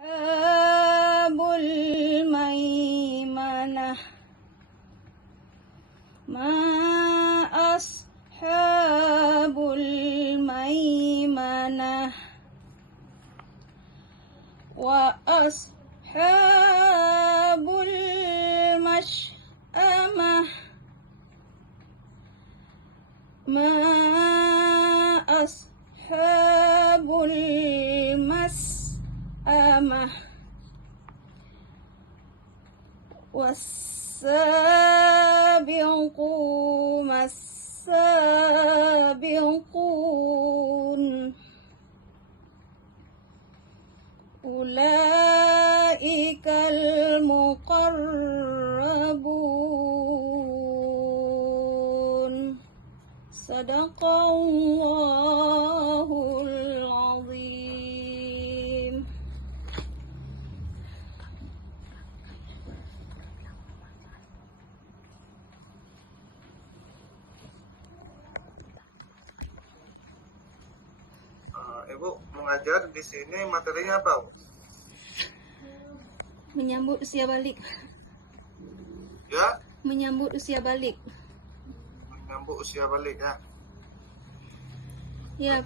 Abul maimanah ma ashabul maimanah wa ashabul mash'amah ma ashabul mas'amah was-sabiqu mas-sabiqun ulaikal muqarrabun. Sadaqallahul azim. Ibu mengajar di sini materinya apa, Bu? Menyambut usia balik. Ya, Menyambut usia balik. menyambut usia balik ya. Ya,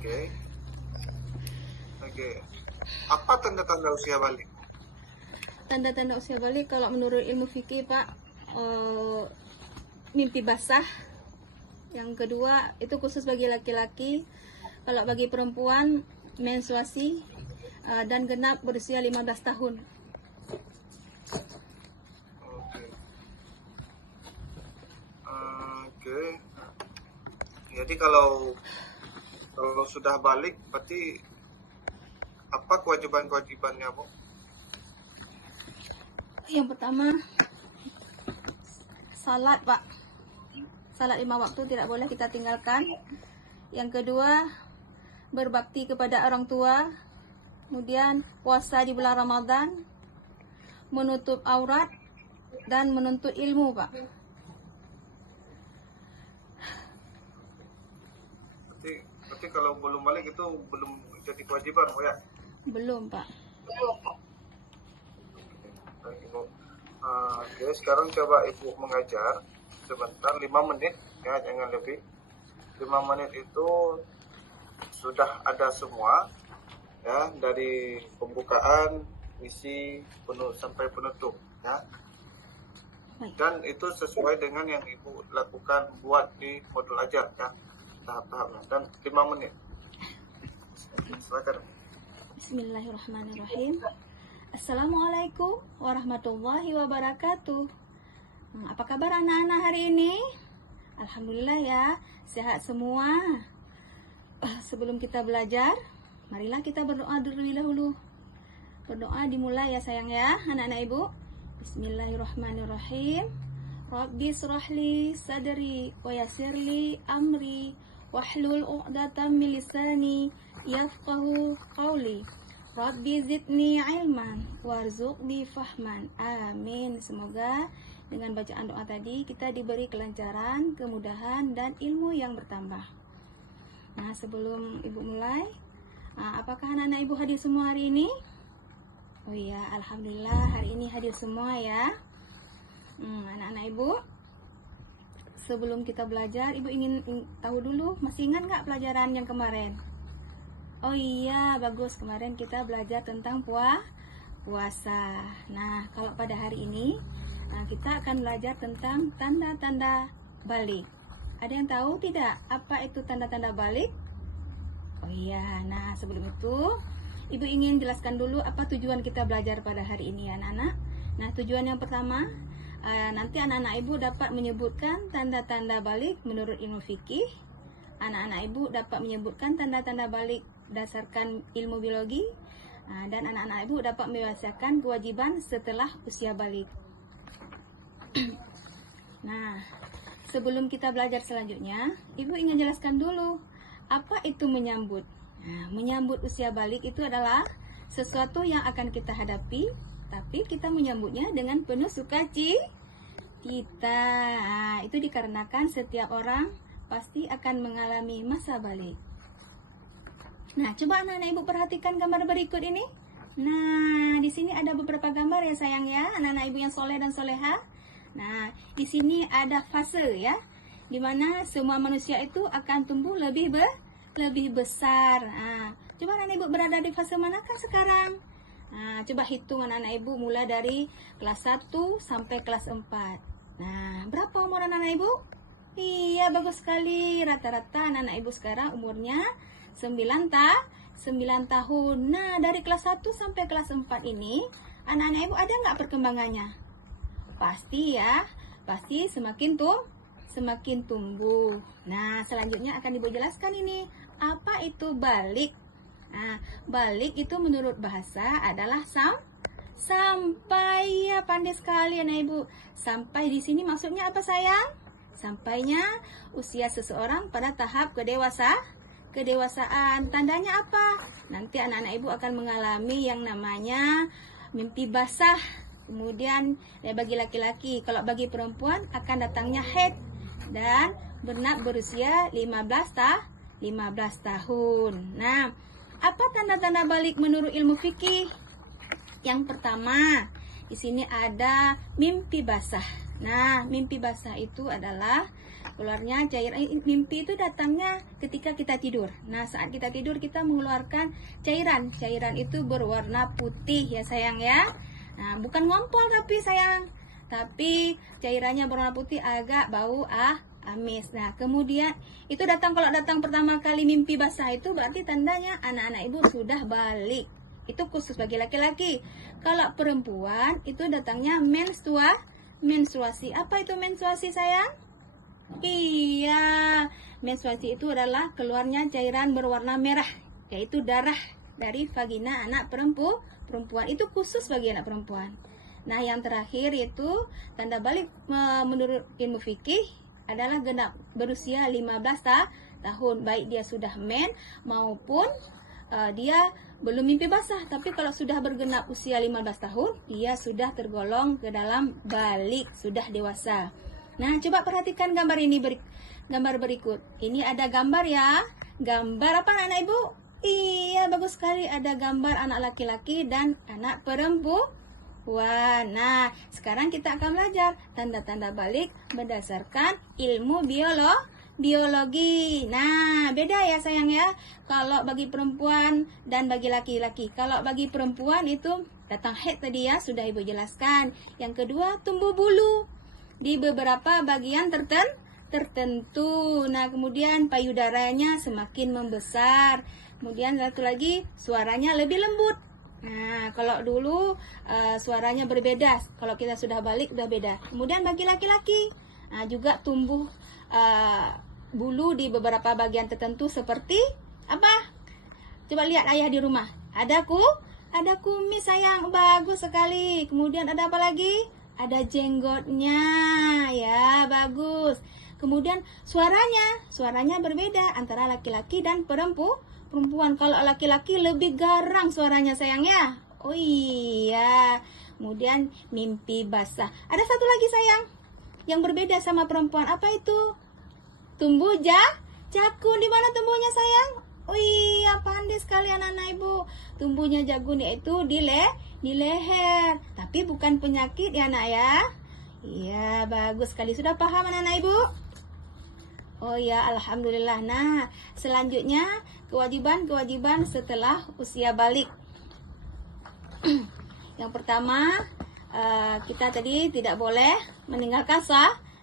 Oke. Apa tanda-tanda usia balik? tanda-tanda usia balik kalau menurut ilmu fikih, Pak, mimpi basah. Yang kedua, itu khusus bagi laki-laki. Kalau bagi perempuan, menstruasi dan genap berusia 15 tahun. Oke. Jadi kalau sudah balik, berarti apa kewajiban-kewajibannya, Bu? Yang pertama, salat, Pak. Salat 5 waktu tidak boleh kita tinggalkan. Yang kedua, berbakti kepada orang tua. Kemudian puasa di bulan Ramadan, menutup aurat dan menuntut ilmu, Pak. Berarti kalau belum balik itu belum jadi kewajiban, Bu ya? Belum, Pak. Baik, Ibu. Oke, sekarang coba Ibu mengajar sebentar 5 menit ya, jangan lebih. 5 menit itu sudah ada semua ya, dari pembukaan, isi, sampai penutup ya. Baik. Dan itu sesuai dengan yang Ibu lakukan buat di modul ajar ya, tahap-tahapnya, dan 5 menit. Silakan. Bismillahirrahmanirrahim. Assalamualaikum warahmatullahi wabarakatuh. Apa kabar anak-anak hari ini? Alhamdulillah ya, sehat semua. Sebelum kita belajar, marilah kita berdoa terlebih dahulu. Berdoa dimulai ya sayang ya, anak-anak ibu. Bismillahirrahmanirrahim. Rabbi srahli sadri wa yassirli amri wahlul 'uqdatam min lisani yafqahu qawli. Rabbi zidni ilman warzuqni fahman. Amin. Semoga dengan bacaan doa tadi kita diberi kelancaran, kemudahan, dan ilmu yang bertambah. Nah, sebelum ibu mulai, apakah anak-anak ibu hadir semua hari ini? Oh iya, alhamdulillah hari ini hadir semua ya. Anak-anak ibu, sebelum kita belajar, ibu ingin tahu dulu, masih ingat nggak pelajaran yang kemarin? Oh iya, bagus, kemarin kita belajar tentang puasa. Nah, kalau pada hari ini kita akan belajar tentang tanda-tanda balik. Ada yang tahu tidak apa itu tanda-tanda balik? Oh iya, nah sebelum itu ibu ingin jelaskan dulu apa tujuan kita belajar pada hari ini ya anak-anak. Nah, tujuan yang pertama, nanti anak-anak ibu dapat menyebutkan tanda-tanda balik menurut ilmu fikih. Anak-anak ibu dapat menyebutkan tanda-tanda balik berdasarkan ilmu biologi. Dan anak-anak ibu dapat membahasakan kewajiban setelah usia balik. Nah, sebelum kita belajar selanjutnya, ibu ingin jelaskan dulu apa itu menyambut. Nah, menyambut usia balik itu adalah sesuatu yang akan kita hadapi, tapi kita menyambutnya dengan penuh sukacita. Itu dikarenakan setiap orang pasti akan mengalami masa balik. Nah, coba anak-anak ibu perhatikan gambar berikut ini. Nah, di sini ada beberapa gambar ya sayang ya, anak-anak ibu yang soleh dan soleha. Nah, di sini ada fase ya, dimana semua manusia itu akan tumbuh lebih besar. Nah, coba anak ibu berada di fase manakah sekarang? Nah, coba hitung anak-anak ibu mulai dari kelas 1 sampai kelas 4. Nah, berapa umur anak-anak ibu? Iya, bagus sekali. Rata-rata anak-anak ibu sekarang umurnya 9 tahun. Nah, dari kelas 1 sampai kelas 4 ini, anak-anak ibu ada nggak perkembangannya? Pasti ya, pasti semakin tumbuh. Nah, selanjutnya akan ibu jelaskan ini. Apa itu balik? Nah, balik itu menurut bahasa adalah sampai. Ya, pandai sekali anak ibu. Sampai di sini maksudnya apa sayang? Sampainya usia seseorang pada tahap kedewasaan. Tandanya apa? Nanti anak-anak ibu akan mengalami yang namanya mimpi basah. Kemudian bagi laki-laki, kalau bagi perempuan akan datangnya haid dan berusia 15 tahun. Nah, apa tanda-tanda balik menurut ilmu fikih? Yang pertama, di sini ada mimpi basah. Nah, mimpi basah itu adalah keluarnya cairan. Mimpi itu datangnya ketika kita tidur. Nah, saat kita tidur kita mengeluarkan cairan. Cairan itu berwarna putih ya sayang ya. Nah, bukan ngompol tapi sayang. Tapi cairannya berwarna putih, agak bau amis. Nah, kemudian itu kalau datang pertama kali mimpi basah itu berarti tandanya anak-anak ibu sudah balik. Itu khusus bagi laki-laki. Kalau perempuan itu datangnya menstruasi. Apa itu menstruasi sayang? Iya, menstruasi itu adalah keluarnya cairan berwarna merah, yaitu darah dari vagina anak perempuan. Itu khusus bagi anak perempuan. Nah, yang terakhir yaitu tanda balik menurut ilmu fikih adalah genap berusia 15 tahun, baik dia sudah men maupun dia belum mimpi basah. Tapi kalau sudah bergenap usia 15 tahun, dia sudah tergolong ke dalam balik, sudah dewasa. Nah, coba perhatikan gambar ini, gambar berikut. Ini ada gambar ya. Gambar apa anak-anak ibu? Iya, bagus sekali. Ada gambar anak laki-laki dan anak perempuan. Nah, sekarang kita akan belajar tanda-tanda balik berdasarkan ilmu biologi. Nah, beda ya sayang ya. Kalau bagi perempuan dan bagi laki-laki. Kalau bagi perempuan itu datang haid tadi ya, sudah ibu jelaskan. Yang kedua, tumbuh bulu di beberapa bagian tertentu. Nah, kemudian payudaranya semakin membesar. Kemudian satu lagi, suaranya lebih lembut. Nah, kalau dulu suaranya berbeda. Kalau kita sudah balik, udah beda. Kemudian bagi laki-laki, juga tumbuh bulu di beberapa bagian tertentu seperti apa? Coba lihat ayah di rumah. Ada kumis sayang, bagus sekali. Kemudian ada apa lagi? Ada jenggotnya, ya bagus. Kemudian suaranya berbeda antara laki-laki dan perempuan. Kalau laki-laki lebih garang suaranya sayang ya. Oh iya. Kemudian mimpi basah. Ada satu lagi sayang yang berbeda sama perempuan. Apa itu? Tumbuh jakun. Di mana tumbuhnya sayang? Oh iya, pandai sekali anak-anak ibu. Tumbuhnya jakun itu di leher. Tapi bukan penyakit ya nak ya. Iya, bagus sekali. Sudah paham anak-anak ibu? Oh ya, alhamdulillah. Nah, selanjutnya kewajiban setelah usia balik. Yang pertama, kita tadi tidak boleh meninggalkan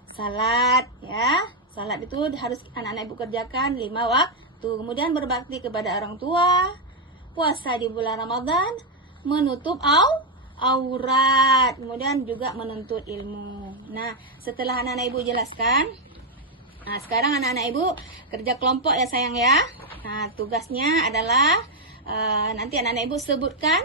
salat ya. Salat itu harus anak-anak ibu kerjakan 5 waktu. Kemudian berbakti kepada orang tua, puasa di bulan Ramadan, menutup aurat, kemudian juga menuntut ilmu. Nah, setelah anak-anak ibu jelaskan, nah sekarang anak-anak ibu kerja kelompok ya sayang ya. Nah, tugasnya adalah nanti anak-anak ibu sebutkan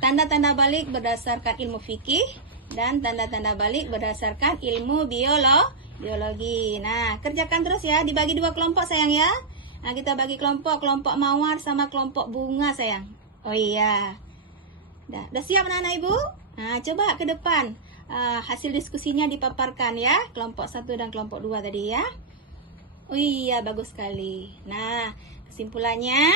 tanda-tanda balik berdasarkan ilmu fikih dan tanda-tanda balik berdasarkan ilmu biologi. Nah, kerjakan terus ya, dibagi 2 kelompok sayang ya. Nah, kita bagi kelompok mawar sama kelompok bunga sayang. Oh iya. Udah siap anak-anak ibu? Nah, coba ke depan. Hasil diskusinya dipaparkan ya, kelompok 1 dan kelompok 2 tadi ya. Oh iya, bagus sekali. Nah, kesimpulannya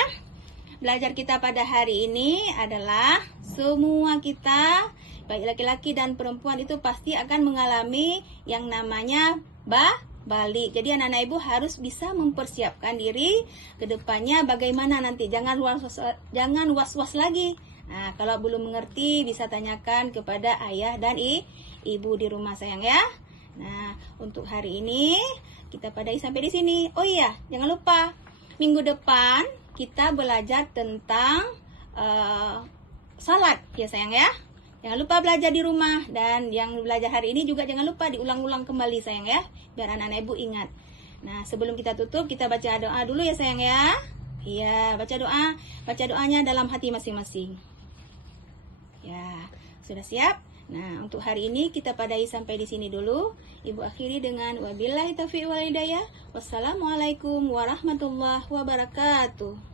belajar kita pada hari ini adalah semua kita, baik laki-laki dan perempuan, itu pasti akan mengalami yang namanya balik. Jadi anak-anak ibu harus bisa mempersiapkan diri ke depannya bagaimana nanti. Jangan was-was lagi. Nah, kalau belum mengerti bisa tanyakan kepada ayah dan ibu di rumah sayang ya. Nah, untuk hari ini kita padai sampai di sini. Oh iya, jangan lupa minggu depan kita belajar tentang salat ya sayang ya. Jangan lupa belajar di rumah, dan yang belajar hari ini juga jangan lupa diulang-ulang kembali sayang ya, biar anak-anak ibu ingat. Nah, sebelum kita tutup kita baca doa dulu ya sayang ya. Iya, baca doanya dalam hati masing-masing. Ya, sudah siap? Nah, untuk hari ini kita padai sampai di sini dulu. Ibu akhiri dengan wabillahi taufiq wal hidayah. Wassalamualaikum warahmatullahi wabarakatuh.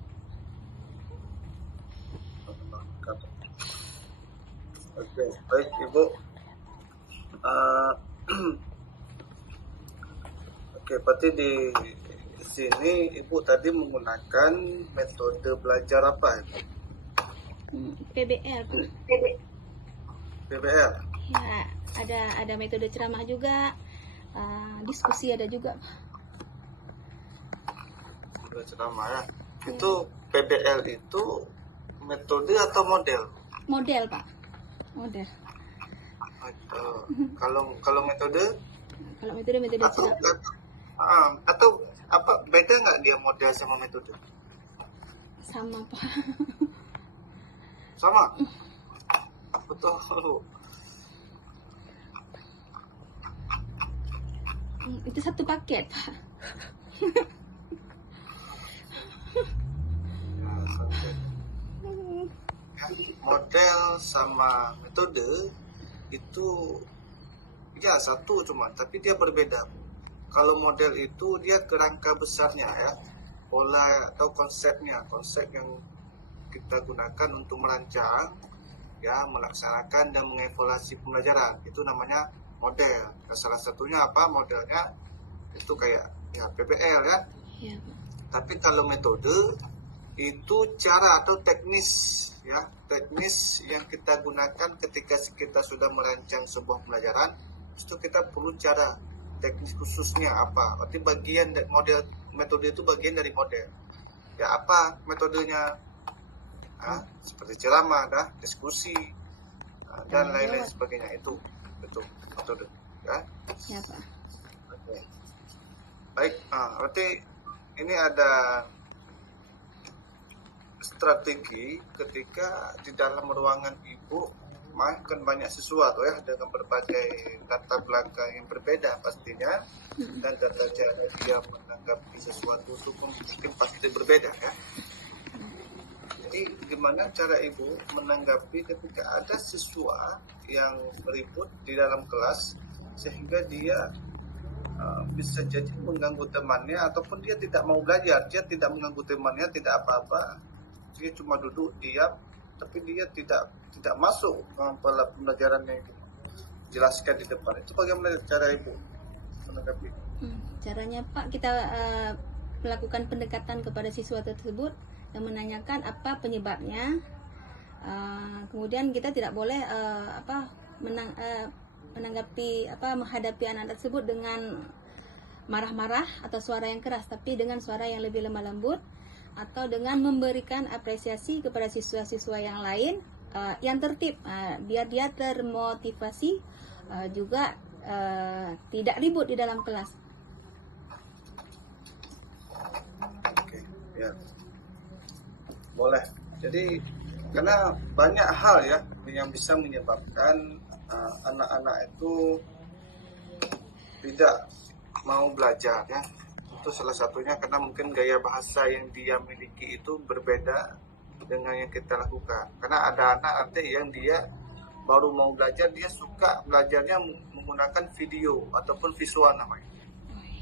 Oke, baik Ibu. Oke, berarti di sini Ibu tadi menggunakan metode belajar apa Ibu? PBL. PBL. Ya, ada metode ceramah juga, diskusi ada juga. Metode ceramah ya. Itu PBL itu metode atau model? Model Pak. Model. Kalau metode? Kalau metode Atau apa beda nggak dia model sama metode? sama Pak. Sama. Betul. Itu satu paket Pak. Model sama metode itu ya satu cuma, tapi dia berbeda. Kalau model itu dia kerangka besarnya ya, pola atau konsep yang kita gunakan untuk merancang ya, melaksanakan dan mengevaluasi pembelajaran, itu namanya model. Nah, salah satunya apa modelnya itu kayak ya PBL ya. Ya, Tapi kalau metode itu cara atau teknis ya, teknis yang kita gunakan ketika kita sudah merancang sebuah pembelajaran. Itu kita perlu cara teknis khususnya apa. Berarti bagian dari model, metode itu bagian dari model ya. Apa metodenya? Seperti ceramah, diskusi, dan lain-lain sebagainya. Itu betul metode ya. Ya Pak. Oke. Baik, berarti ini ada strategi ketika di dalam ruangan ibu kan banyak sesuatu ya, dengan berbagai latar belakang yang berbeda pastinya, dan tata cara dia menanggapi sesuatu itu pun mungkin pasti berbeda ya. Jadi gimana cara ibu menanggapi ketika ada siswa yang ribut di dalam kelas sehingga dia bisa jadi mengganggu temannya, ataupun dia tidak mau belajar, dia tidak mengganggu temannya, tidak apa-apa, dia cuma duduk diam, tapi dia tidak masuk pembelajaran yang dijelaskan di depan. Itu bagaimana cara ibu menanggapi? Caranya Pak, kita melakukan pendekatan kepada siswa tersebut dan menanyakan apa penyebabnya. Kemudian kita tidak boleh menghadapi anak tersebut dengan marah-marah atau suara yang keras, tapi dengan suara yang lebih lemah lembut, atau dengan memberikan apresiasi kepada siswa-siswa yang lain yang tertib, biar dia termotivasi, juga tidak ribut di dalam kelas. Oke, ya. Boleh. Jadi karena banyak hal ya yang bisa menyebabkan anak-anak itu tidak mau belajar ya. Itu salah satunya karena mungkin gaya bahasa yang dia miliki itu berbeda dengan yang kita lakukan. Karena ada anak nanti yang dia baru mau belajar, dia suka belajarnya menggunakan video ataupun visual namanya.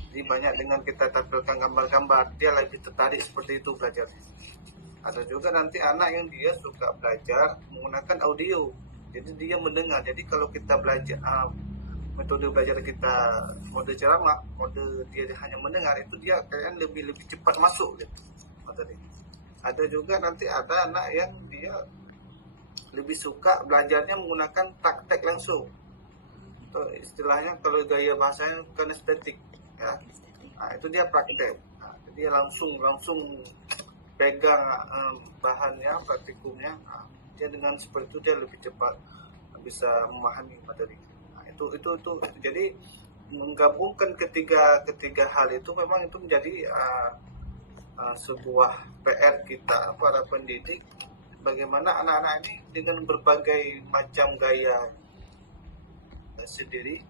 Jadi banyak dengan kita tampilkan gambar-gambar, dia lebih tertarik seperti itu belajarnya. Ada juga nanti anak yang dia suka belajar menggunakan audio, jadi dia mendengar. Jadi kalau kita belajar metode belajar kita mode ceramah, mode dia hanya mendengar, itu dia kayaknya lebih cepat masuk gitu materi. Ada juga nanti ada anak yang dia lebih suka belajarnya menggunakan praktek langsung. Atau istilahnya kalau gaya bahasanya kinestetik ya. Nah, itu dia praktek. Nah, dia langsung pegang bahannya, praktikumnya. Nah, dia dengan seperti itu dia lebih cepat bisa memahami materi. Nah, itu jadi menggabungkan ketiga hal itu memang itu menjadi sebuah PR kita para pendidik, bagaimana anak-anak ini dengan berbagai macam gaya sendiri,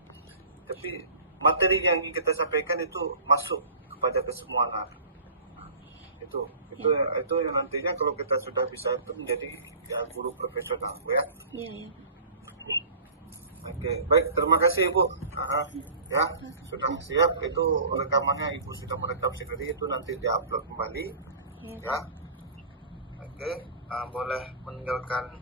tapi materi yang ingin kita sampaikan itu masuk kepada kesemua anak. Itu yang nantinya kalau kita sudah bisa itu menjadi ya guru profesional ya. Iya. Oke, baik, terima kasih Ibu. Ya, sudah siap, itu rekamannya Ibu sudah merekam sendiri, itu nanti diupload kembali. Ya. Oke, boleh meninggalkan